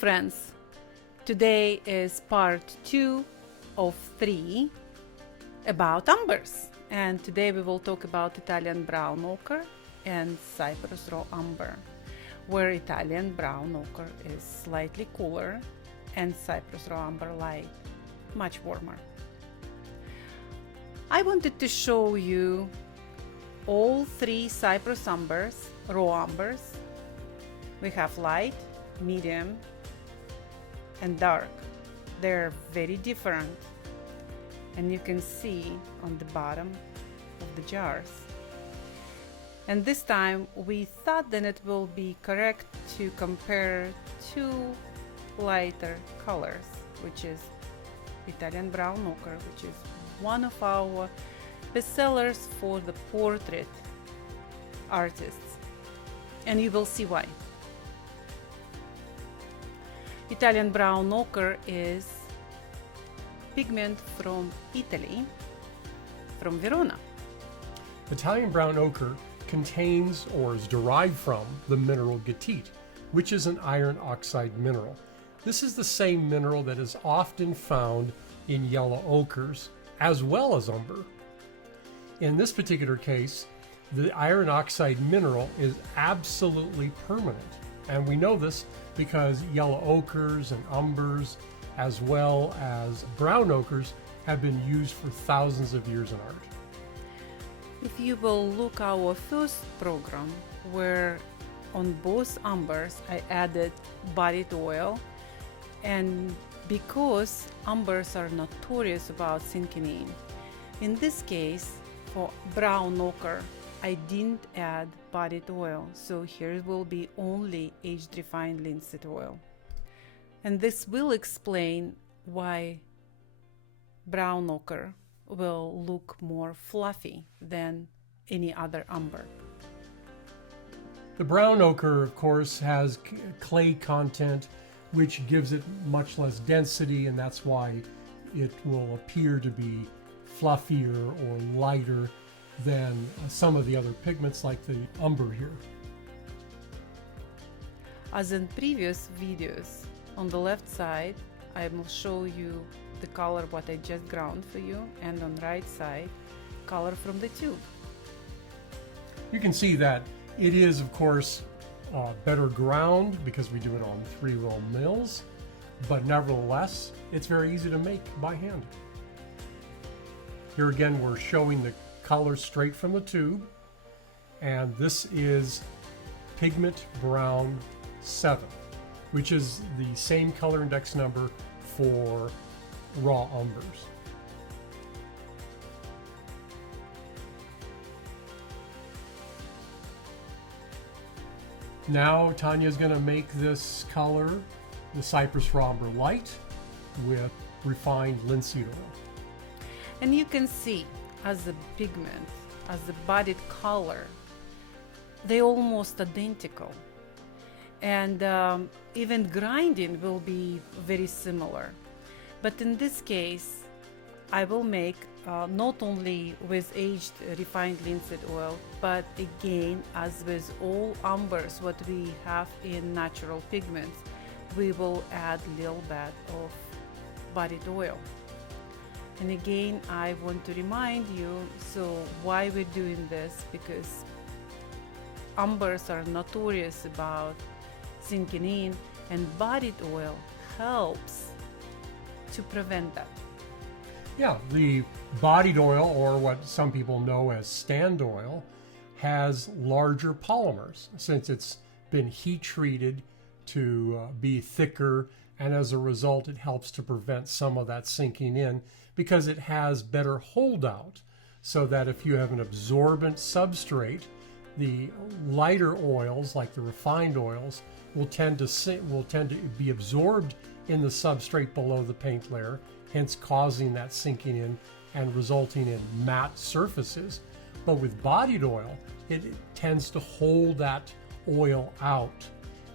friends, today is part 2 of 3 about umbers, and today we will talk about Italian brown ochre and Cyprus raw umber, where Italian brown ochre is slightly cooler and Cyprus raw umber light, much warmer. I wanted to show you all 3 Cyprus umbers, raw umbers. We have light, medium, and dark. They're very different, and you can see on the bottom of the jars. And this time we thought that it will be correct to compare 2 lighter colors, which is Italian brown ochre, which is one of our bestsellers for the portrait artists, and you will see why. Italian brown ochre is pigment from Italy, from Verona. Italian brown ochre contains or is derived from the mineral goethite, which is an iron oxide mineral. This is the same mineral that is often found in yellow ochres as well as umber. In this particular case, the iron oxide mineral is absolutely permanent, and we know this because yellow ochres and umbers as well as brown ochres have been used for thousands of years in art. If you will look our first program, where on both umbers I added bodied oil, and because umbers are notorious about sinking in this case for brown ochre I didn't add bodied oil, so here will be only aged refined linseed oil. And this will explain why brown ochre will look more fluffy than any other umber. The brown ochre, of course, has clay content, which gives it much less density, and that's why it will appear to be fluffier or lighter than some of the other pigments like the umber here. As in previous videos, on the left side I will show you the color what I just ground for you, and on right side color from the tube. You can see that it is, of course, better ground because we do it on 3-roll mills, but nevertheless it's very easy to make by hand. Here again we're showing the color straight from the tube, and this is pigment brown 7, which is the same color index number for raw umbers. Now Tanya is going to make this color, the Cyprus raw umber light, with refined linseed oil. And you can see as the pigment, as the bodied color, they almost identical, and even grinding will be very similar. But in this case I will make not only with aged refined linseed oil, but again, as with all umbers what we have in natural pigments, we will add a little bit of bodied oil. And again, I want to remind you, so why we're doing this, because umbers are notorious about sinking in, and bodied oil helps to prevent that. Yeah, the bodied oil, or what some people know as stand oil, has larger polymers since it's been heat treated to be thicker, and as a result it helps to prevent some of that sinking in because it has better holdout, so that if you have an absorbent substrate, the lighter oils like the refined oils will tend to be absorbed in the substrate below the paint layer, hence causing that sinking in and resulting in matte surfaces. But with bodied oil, it tends to hold that oil out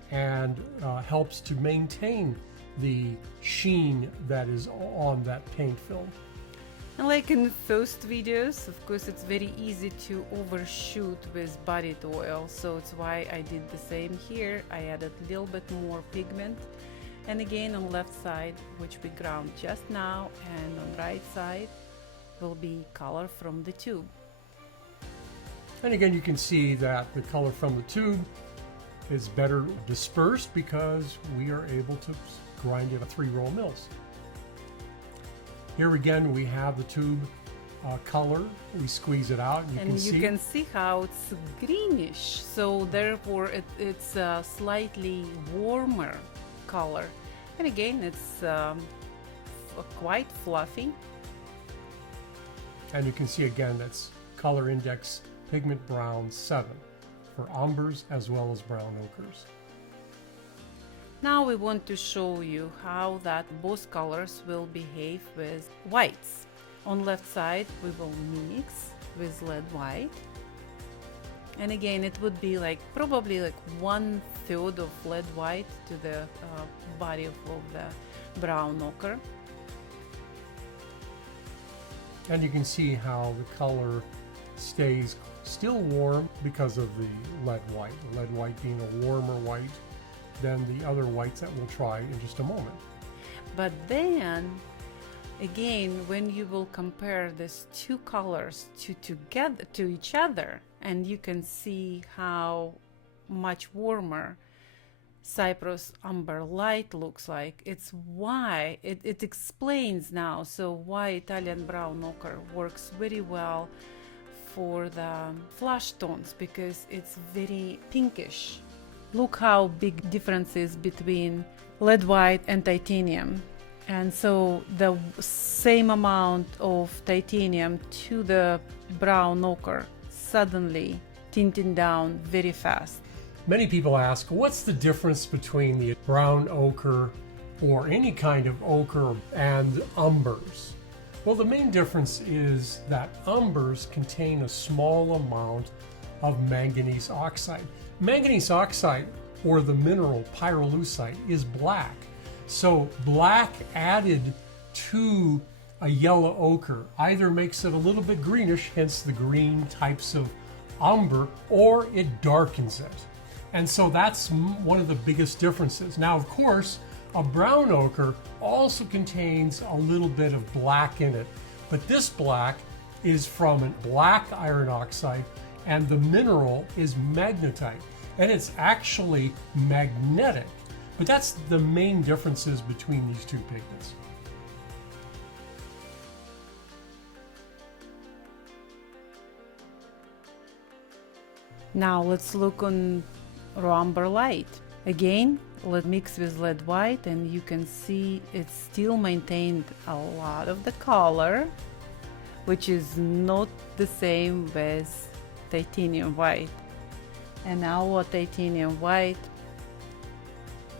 and helps to maintain the sheen that is on that paint film. And like in first videos, of course, it's very easy to overshoot with bodied oil, so it's why I did the same here. I added a little bit more pigment And again on left side, which we ground just now, and on right side will be color from the tube. And again, you can see that the color from the tube is better dispersed because we are able to grind it at 3-roll mills. Here again, we have the tube color. We squeeze it out, and you can see how it's greenish. So therefore, it's a slightly warmer color. And again, it's quite fluffy. And you can see again that's color index pigment brown 7 for umbers as well as brown ochres. Now we want to show you how that both colors will behave with whites. On left side we will mix with lead white, and again it would be like probably like 1/3 of lead white to the body of the brown ochre. And you can see how the color stays still warm because of the lead white. The lead white being a warmer white than the other whites that we'll try in just a moment. But then again, when you will compare these two colors to each other, and you can see how much warmer Cyprus Umber light looks like, it's why it explains now why Italian brown ochre works very well for the flush tones, because it's very pinkish. Look how big difference is between lead white and titanium. And so the same amount of titanium to the brown ochre suddenly tinting down very fast. Many people ask, what's the difference between the brown ochre or any kind of ochre and umbers? Well, the main difference is that umbers contain a small amount of manganese oxide. Manganese oxide, or the mineral pyrolusite, is black. So black added to a yellow ochre either makes it a little bit greenish, hence the green types of umber, or it darkens it. And so that's one of the biggest differences. Now, of course, a brown ochre also contains a little bit of black in it, but this black is from a black iron oxide, and the mineral is magnetite, and it's actually magnetic. But that's the main differences between these two pigments. Now let's look on raw umber light. Again, let's mix with lead white, and you can see it still maintained a lot of the color, which is not the same with titanium white. And our titanium white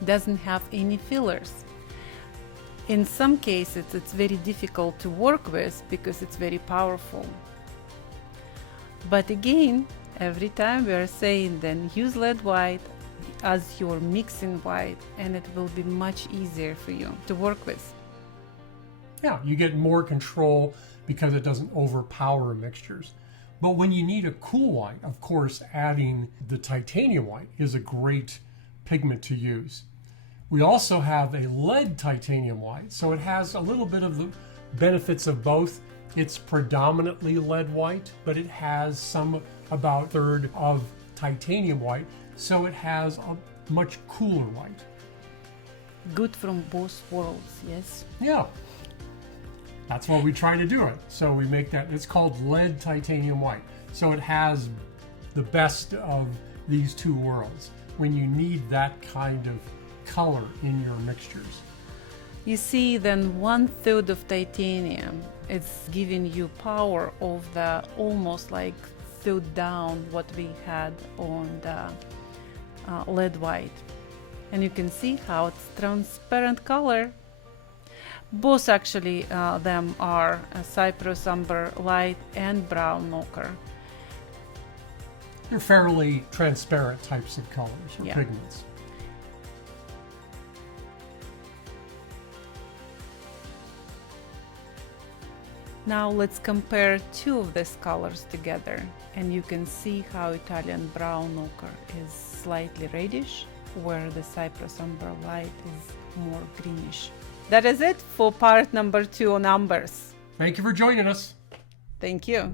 doesn't have any fillers. In some cases it's very difficult to work with because it's very powerful. But again, every time we are saying then use lead white as your mixing white, and it will be much easier for you to work with. Yeah, you get more control because it doesn't overpower mixtures. But when you need a cool white, of course, adding the titanium white is a great pigment to use. We also have a lead titanium white, so it has a little bit of the benefits of both. It's predominantly lead white, but it has about a third of titanium white, so it has a much cooler white. Good from both worlds, yes? Yeah. That's why we try to do it. So we make that, it's called lead titanium white. So it has the best of these two worlds when you need that kind of color in your mixtures. You see, then 1/3 of titanium, it's giving you power of the almost like third down what we had on the lead white. And you can see how it's transparent color. Both actually them are Cyprus Umber light and brown ochre. They're fairly transparent types of colors or pigments. Now let's compare two of these colors together, and you can see how Italian brown ochre is slightly reddish, where the Cyprus Umber light is more greenish. That is it for part number 2 on Umbers. Thank you for joining us. Thank you.